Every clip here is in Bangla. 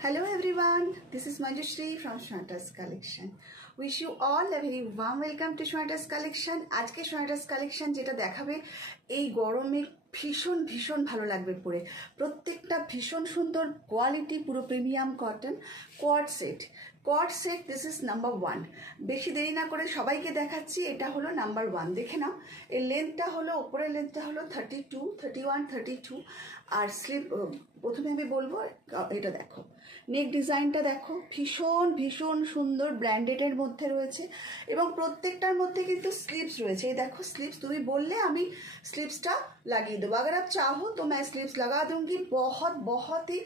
Hello everyone, this is Manjushri from Shweta's Collection. Wish you all a very warm welcome to Shweta's Collection. आज के Shweta's Collection যেটা দেখাবে এই গরমে ভীষণ ভীষণ ভালো লাগবে পরে। প্রত্যেকটা ভীষণ সুন্দর কোয়ালিটি, পুরো premium cotton quad set. This is number 1। বেশি দেরি না করে সবাইকে দেখাচ্ছি। এটা হলো নাম্বার 1, দেখে নাও। এর লেন্থটা হলো, উপরের লেন্থটা হলো 32, 31, 32। আর স্লিপ প্রথমে আমি বলবো, এটা দেখো, নেক ডিজাইনটা দেখো, ভীষণ ভীষণ সুন্দর, ব্র্যান্ডেডের মধ্যে রয়েছে এবং প্রত্যেকটার মধ্যে কিন্তু স্লিপস রয়েছে। এই দেখো স্লিপস, তুমি বললে আমি স্লিপসটা লাগিয়ে দেবো। अगर आप चाहो तो मैं स्लीव्स लगा दूंगी। बहुत ही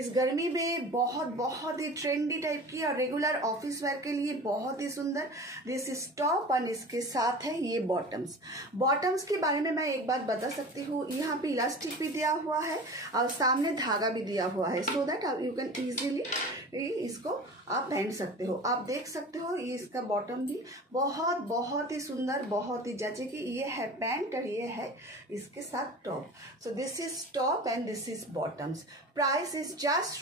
इस गर्मी में बहुत ही ट्रेंडी टाइप की और रेगुलर ऑफिस वेयर के लिए बहुत ही सुंदर। दिस इज टॉप और इसके साथ है ये बॉटम्स के बारे में मैं एक बात बता सकती हूँ। यहाँ पे इलास्टिक भी दिया हुआ है और सामने धागा भी दिया हुआ है, so that you can easily इसको आप पहन सकते हो। आप देख सकते हो ये इसका बॉटम भी बहुत ही सुंदर, बहुत ही जैसे कि ये है पैंट और ये है इसके साथ top. So this is top and this is bottoms. Price is just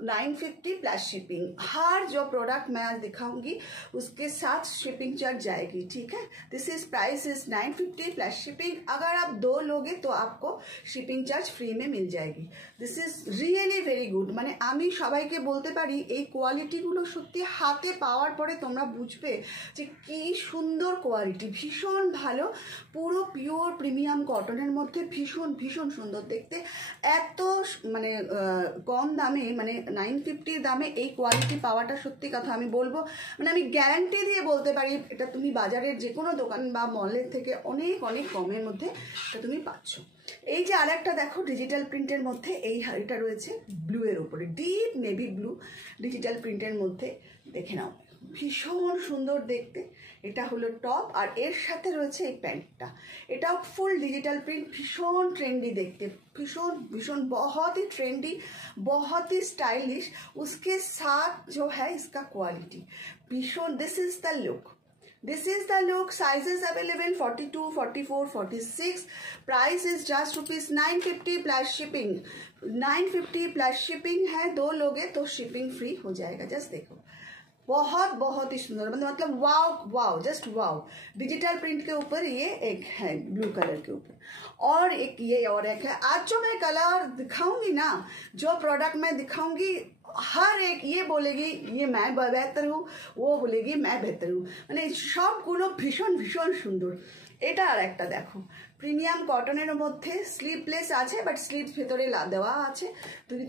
₹950 plus shipping. हर जो प्रोडक्ट मैं आज दिखाऊंगी उसके साथ शिपिंग चार्ज जाएगी, ठीक है। This is price is 950 plus shipping. अगर आप 2 लोगे तो आपको शिपिंग चार्ज फ्री में मिल जाएगी। This is really very good. মানে আমি সবাইকে বলতে পারি এই কোয়ালিটিগুলো সত্যি হাতে পাওয়ার পরে তোমরা বুঝবে যে কি সুন্দর কোয়ালিটি, ভীষণ ভালো, পুরো পিওর প্রিমিয়াম কটনের মধ্যে ভীষণ ভীষণ সুন্দর দেখতে। এত মানে কম দামে, মানে 950 দামে এই কোয়ালিটি পাওয়াটা সত্যি কথা আমি বলবো, মানে আমি গ্যারান্টি দিয়ে বলতে পারি এটা তুমি বাজারের যে কোনো দোকান বা মলের থেকে অনেক অনেক কমের মধ্যে এটা তুমি পাচ্ছ। এই যে আরেকটা দেখো ডিজিটাল প্রিন্টের মধ্যে, এই এটা রয়েছে ব্লু এর উপরে, ডিপ নেভি ব্লু ডিজিটাল প্রিন্টের মধ্যে, দেখে নাও ভীষণ সুন্দর দেখতে। এটা হলো টপ আর এর সাথে রয়েছে এই প্যান্টটা, এটাও ফুল ডিজিটাল প্রিন্ট, ভীষণ ট্রেন্ডি देखते, भीषण भीषण बहुत ही ट्रेंडी, बहुत ही स्टाइलिश। उसके साथ जो है इसका क्वालिटी भीषण। This is the look, this is the look. Sizes available 42, 44, 46। Price is just ₹950 plus shipping. 950 plus shipping है, 2 लोगे तो शिपिंग फ्री हो जाएगा। जस्ट देखो बहुत ही सुंदर, मतलब वाव, जस्ट वाव। डिजिटल प्रिंट के ऊपर ये एक है ब्लू कलर के ऊपर, और एक ये और एक है। आज जो मैं कलर दिखाऊंगी ना, जो प्रोडक्ट मैं दिखाऊंगी, हर एक ये बोलेगी ये मैं बेहतर हूँ, वो बोलेगी मैं बेहतर हूँ, মানে সবগুলো ভীষণ ভীষণ সুন্দর। এটা আর একটা দেখো, প্রিমিয়াম কটনের মধ্যে স্লিভলেস আছে, বাট স্লিভস ভেতরে দেওয়া আছে।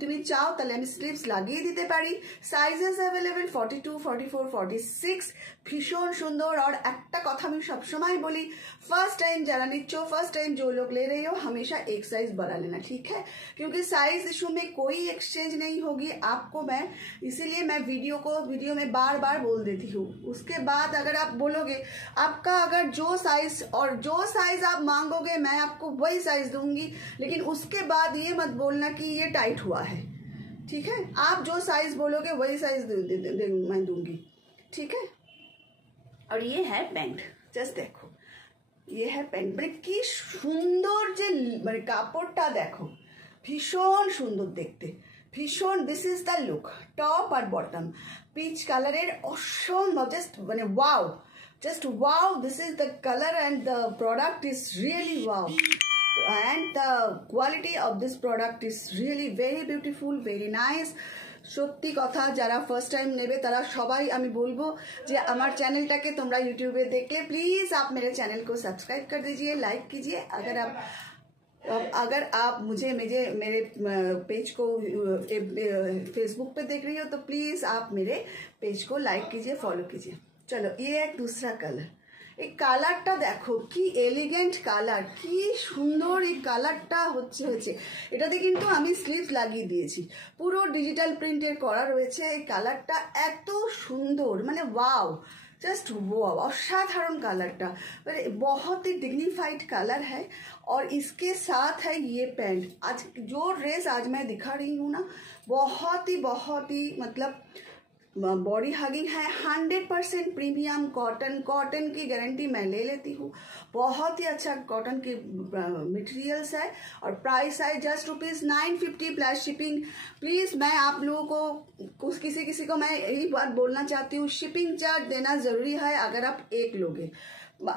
তুমি চাও তাহলে আমি স্লিভস লাগিয়ে দিতে পারি। Sizes available 42, 44, 46। ভীষণ সুন্দর। और একটা কথা আমি সবসময় বলি, फर्स्ट टाइम जाना निच्चो, फर्स्ट टाइम जो लोग ले रहे हो हमेशा एक साइज बढ़ा लेना, ठीक है, क्योंकि साइज इशू में कोई एक्सचेंज नहीं होगी आपको। मैं इसीलिए मैं वीडियो में बार बार बोल देती हूँ। उसके बाद अगर आप बोलोगे, आपका अगर जो साइज आप मांगोगे मैं आपको वही साइज दूंगी, लेकिन उसके बाद ये मत बोलना कि ये टाइट हुआ है, ठीक है। आप जो साइज बोलोगे वही साइज मैं दूंगी, ठीक है। और ये है पैंट, जस्ट देखो ये है पैंट, মানে কি সুন্দর যে মানে কাপড়টা দেখো, ভীষণ সুন্দর দেখতে, ভীষণ। This is the look, top আর বটম পিচ কালারের, অসম্ভব, জাস্ট মানে wow, just wow. This is the color and the product is really wow, and the quality of this product is really very beautiful, very nice। সত্যি কথা, যারা ফার্স্ট টাইম নেবে তারা সবাই আমি বলবো যে আমার চ্যানেলটাকে তোমরা ইউটিউবে দেখলে प्लीज़ आप मेरे चैनल को सब्सक्राइब कर दीजिए, लाइक कीजिए। अगर आप मेरे पेज को फेसबुक पे देख रही हो तो प्लीज़ आप मेरे पेज को लाइक कीजिए, फॉलो कीजिए। चलो ये एक दूसरा कलर, এই কালারটা দেখো কি এলিগেন্ট কালার, কি সুন্দর এই কালারটা হচ্ছে। এটাতে কিন্তু আমি স্লিভস লাগিয়ে দিয়েছি, পুরো ডিজিটাল প্রিন্টের করা রয়েছে। এই কালারটা এত সুন্দর, মানে ওয়াও, जस्ट वाव, असाधारण कलरটা, মানে बहुत ही डिग्निफाइड कलर है। और इसके साथ है ये पैंट। आज जो ड्रेस आज मैं दिखा रही हूँ ना, बहुत ही मतलब बॉडी हगिंग है, 100% प्रीमियम कॉटन, कॉटन की गारंटी मैं ले लेती हूँ। बहुत ही अच्छा कॉटन के मटेरियल्स है और प्राइस है जस्ट ₹950 प्लस शिपिंग। प्लीज़ मैं आप लोगों को किसी को मैं यही बात बोलना चाहती हूँ, शिपिंग चार्ज देना ज़रूरी है अगर आप एक लोगे।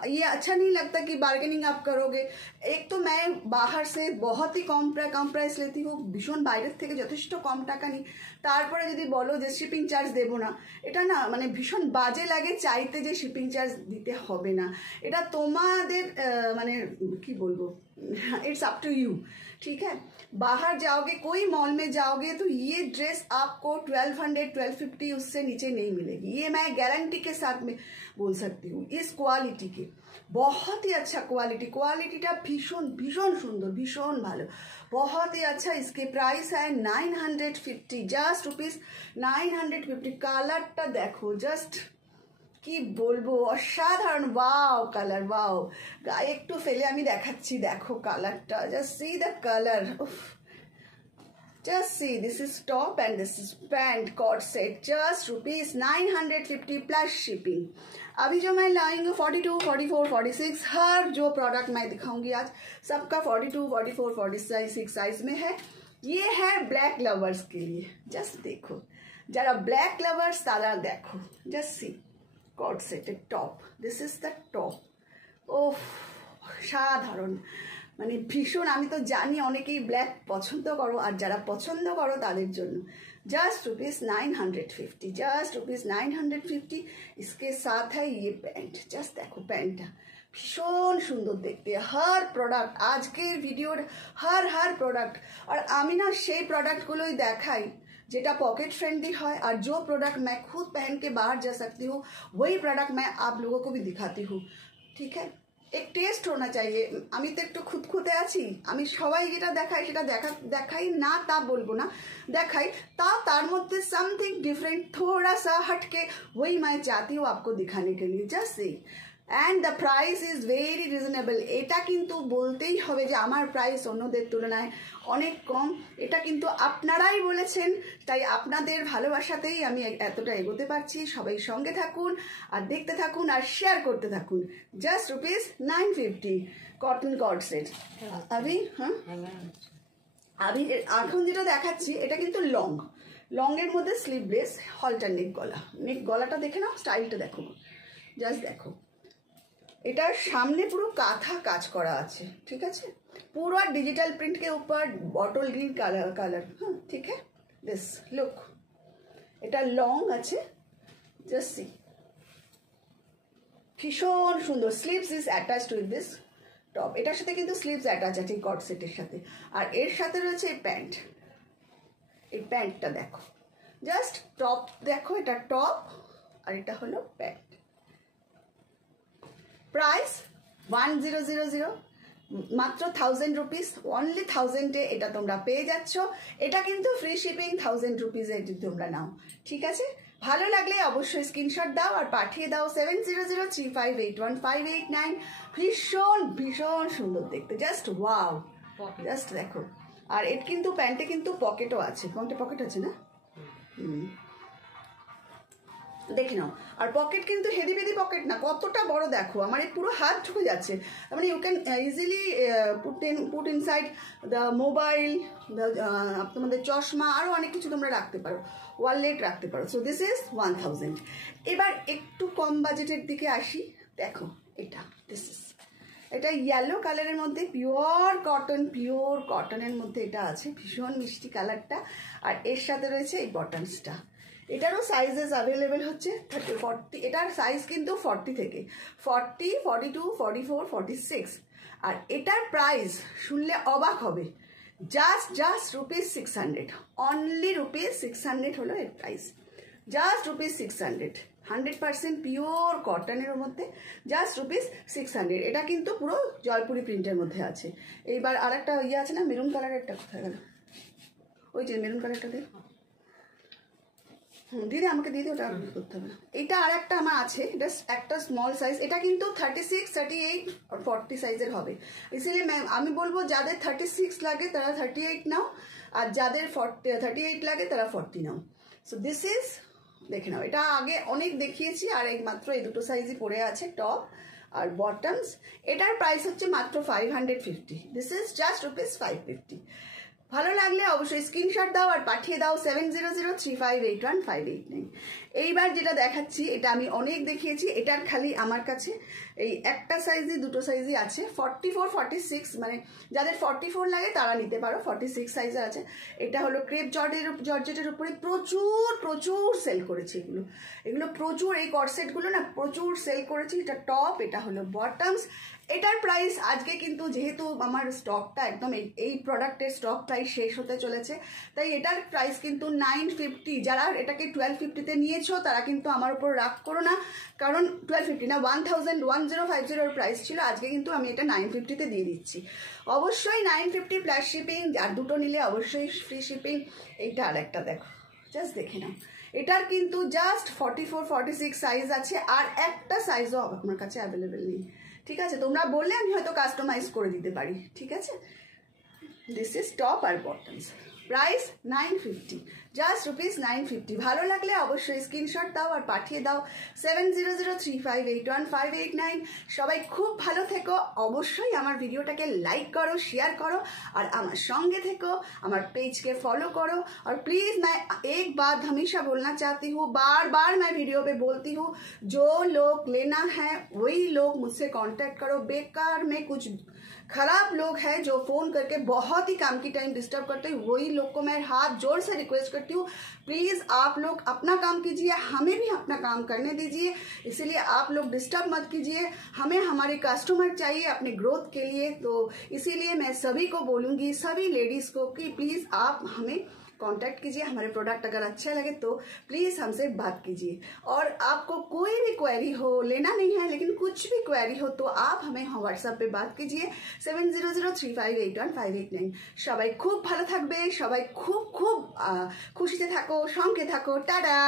ये अच्छा नहीं लगता कि बार्गेनिंग आप करोगे। एक तो मैं बाहर से बहुत ही कम प्राइस लेती हूँ, भीषण বাইরের থেকে যথেষ্ট কম টাকা নিই, তারপরে যদি বলো যে শিপিং চার্জ দেবো না, এটা না মানে ভীষণ বাজে লাগে চাইতে যে শিপিং চার্জ দিতে হবে না। এটা তোমাদের মানে কি বলবো, इट्स अप टू यू, ठीक है। बाहर जाओगे कोई मॉल में जाओगे तो ये ड्रेस आपको 1200-1250 उससे नीचे नहीं मिलेगी, ये मैं गारंटी के साथ में बोल सकती हूँ। इस क्वालिटी के बहुत ही अच्छा क्वालिटीटा भीषण भीषण सुंदर, भीषण भालो, बहुत ही अच्छा। इसके प्राइस है 950, जस्ट ₹950। কালারটা দেখো, জাস্ট কি বলবো, অসাধারণ। Wow colour, wow. গায়ে একটু ফেলে আমি দেখাচ্ছি, দেখো কালারটা, just see the colour, just see, this is top and this is pant cord set, just ₹950 plus shipping। अभी जो मैं लाएंगे 42, 44, 46 हर जो प्रोडक्ट मैं दिखाऊंगी आज सबका 42, 44, 46 साइज में है। ये है ब्लैक लवर्स के लिए, जस्ट देखो, जरा ब्लैक लवर्स तारा देखो, just see cord seated top, this is the top. Oh সাধারণ, মানে ভীষণ। আমি তো জানি অনেকেই ব্ল্যাক পছন্দ করো, আর যারা পছন্দ করো তাদের জন্য जस्ट ₹950, जस्ट ₹950। इसके साथ है ये पैंट, जस्ट देखो पैंटটা ভীষণ সুন্দর দেখতে। हर प्रोडक्ट आज के वीडियो हर प्रोडक्ट, और আমি না সেই প্রোডাক্টগুলোই দেখাই যেটা पॉकेट फ्रेंडली है, और जो प्रोडक्ट मैं खुद पहन के बाहर जा सकती हूँ वही प्रोडक्ट मैं आप लोगों को भी दिखाती हूँ, ठीक है। एक टेस्ट होना चाहिए। আমি তো একটু খুঁতখুঁতে আছি, আমি সবাই যেটা দেখাই সেটা দেখাই না তা বলবো না, দেখাই তার মধ্যে समथिंग डिफरेंट थोड़ा सा हटके, वही मैं चाहती हूँ आपको दिखाने के लिए, just see. And the price is very reasonable. এটা কিন্তু বলতেই হবে যে আমার প্রাইস অন্যদের তুলনায় অনেক কম, এটা কিন্তু আপনারাই বলেছেন, তাই আপনাদের ভালোবাসাতেই আমি এতটা এগোতে পারছি। সবাই সঙ্গে থাকুন আর দেখতে থাকুন আর শেয়ার করতে থাকুন। Just ₹950 cotton cord set. আমি এখন যেটা দেখাচ্ছি এটা কিন্তু লংয়ের মধ্যে স্লিভলেস, হলটার নেক গলাটা দেখে নাও, স্টাইলটা দেখো, জাস্ট দেখো। এটার সামনে পুরো কাঁথা কাজ করা আছে, ঠিক আছে, पूरा डिजिटल प्रिंट के ऊपर बॉटल ग्रीन कलर, हाँ ठीक है। दिस लुक, এটা লং আছে, জাস্ট সি, ভীষণ সুন্দর। Sleeves is attached with this top, এটার সাথে কিন্তু স্লিভস অ্যাটাচ আছে কট সেটের সাথে, আর এর সাথে রয়েছে এই প্যান্ট। এই প্যান্টটা দেখো, জাস্ট টপ দেখো, এটা টপ আর এটা হলো প্যান্ট। প্রাইস 1000, মাত্র ₹1000, অনলি 1000-এ এটা তোমরা পেয়ে যাচ্ছ। এটা কিন্তু ফ্রি শিপিং, ₹1000 যদি তোমরা নাও, ঠিক আছে। ভালো লাগলে অবশ্যই স্ক্রিনশট দাও আর পাঠিয়ে দাও 7003581589। ভীষণ ভীষণ সুন্দর দেখতে, জাস্ট ওয়াও, জাস্ট দেখো। আর এর কিন্তু প্যান্টে কিন্তু পকেটও আছে, পকেট আছে না, দেখে নাও। আর পকেট কিন্তু হেভি পকেট না, কতটা বড় দেখো, আমার এই পুরো হাত ঢুকে যাচ্ছে। মানে you can easily put inside the mobile, তোমাদের চশমা, আরও অনেক কিছু তোমরা রাখতে পারো, ওয়ালেট রাখতে পারো। So this is 1000। এবার একটু কম বাজেটের দিকে আসি, দেখো এটা, দিস ইজ, এটা ইয়েলো কালারের মধ্যে পিওর কটনের মধ্যে এটা আছে, ভীষণ মিষ্টি কালারটা। আর এর সাথে রয়েছে এই বটমসটা, এটারও সাইজেস অ্যাভেলেবেল হচ্ছে 30-40, এটার সাইজ কিন্তু 40 থেকে 40, 42, 44, 46। আর এটার প্রাইস শুনলে অবাক হবে, জাস্ট ₹600, অনলি ₹600 হলো এর প্রাইস, জাস্ট ₹600, 100% পিওর কটনের মধ্যে, জাস্ট ₹600। এটা কিন্তু পুরো জয়পুরি প্রিন্টের মধ্যে আছে। এইবার আর একটা ইয়ে আছে না, মেরুন কালারেরটা কোথায় গেল, ওই যে মেরুন কালারটা দেখ, দিদি আমাকে দিদি, ওটা করতে হবে না। এটা আর একটা আমার আছে, এটা একটা স্মল সাইজ, এটা কিন্তু 36, 38 আর 40 সাইজের হবে। ইসিলিয়ে ম্যাম আমি বলবো যাদের 36 লাগে তারা 38 নাও, আর যাদের 38 লাগে তারা 40 নাও। সো দিস ইজ দেখে নাও, এটা আগে অনেক দেখিয়েছি, আর মাত্র এই দুটো সাইজই পড়ে আছে, টপ আর বটমস। এটার প্রাইস হচ্ছে মাত্র 550। This is just ₹550। ভালো লাগলে অবশ্যই স্ক্রিনশট দাও আর পাঠিয়ে দাও 7003581589। এইবার যেটা দেখাচ্ছি এটা আমি অনেক দেখিয়েছি, এটার খালি আমার কাছে এই একটা সাইজই, দুটো সাইজই আছে, 44 46, মানে যাদের 44 লাগে তারা নিতে পারো, 46 সাইজের আছে। এটা হলো ক্রেপ জর্জেটের উপরে প্রচুর প্রচুর সেল করেছে এগুলো প্রচুর, এই কর্সেটগুলো না প্রচুর সেল করেছি। এটা টপ, এটা হলো বটমস। এটার প্রাইস আজকে কিন্তু যেহেতু আমার স্টকটা একদম এই প্রোডাক্টের স্টক প্রাইস শেষ হতে চলেছে, তাই এটার প্রাইস কিন্তু 950। যারা এটাকে 1250-তে নিয়েছো তারা কিন্তু আমার উপর রাগ করো না, কারণ 1250 না, 1050 প্রাইস ছিল, আজকে কিন্তু আমি এটা 950-তে দিয়ে দিচ্ছি। অবশ্যই 950 প্লাস শিপিং, আর দুটো নিলে অবশ্যই ফ্রি শিপিং। এইটা আর একটা দেখো, জাস্ট দেখে নাও, এটার কিন্তু জাস্ট 44 46 সাইজ আছে, আর একটা সাইজও আমার কাছে অ্যাভেলেবেল নেই। ঠিক আছে, তোমরা বললে আমি হয়তো কাস্টমাইজ করে দিতে পারি। ঠিক আছে, দিস ইজ টপ আর বটমস, প্রাইস 950, জাস্ট ₹950। ভালো লাগলে অবশ্যই স্ক্রিনশট দাও আর পাঠিয়ে দাও 7003581589। সবাই খুব ভালো থেকো, অবশ্যই আমার ভিডিওটাকে লাইক করো, শেয়ার করো, আর আমার সঙ্গে থেকো, আমার पेज फॉलो करो। और प्लीज़ मैं एक बात हमेशा बोलना चाहती हूँ, बार बार मैं वीडियो पे बोलती हूँ, जो लोग लेना है वही लोग मुझसे कांटेक्ट करो। बेकार में कुछ खराब लोग हैं जो फ़ोन करके बहुत ही काम की टाइम डिस्टर्ब करते हैं, वही लोग को मैं हाथ जोड़ से रिक्वेस्ट करती हूँ, प्लीज़ आप लोग अपना काम कीजिए, हमें भी अपना काम करने दीजिए। इसीलिए आप लोग डिस्टर्ब मत कीजिए, हमें हमारे कस्टमर चाहिए अपने ग्रोथ के लिए। तो इसीलिए मैं सभी को बोलूँगी, सभी लेडीज़ को, कि प्लीज़ आप हमें कांटेक्ट कीजिए। हमारे प्रोडक्ट अगर अच्छे लगे तो प्लीज़ हमसे बात कीजिए। और आपको कोई भी क्वेरी हो, लेना नहीं है लेकिन कुछ भी क्वेरी हो, तो आप हमें व्हाट्सएप पे बात कीजिए 7003581589। সবাই খুব ভালো থাকবে, সবাই খুব খুব খুশিতে থাকো, সঙ্গে থাকো, টাটা।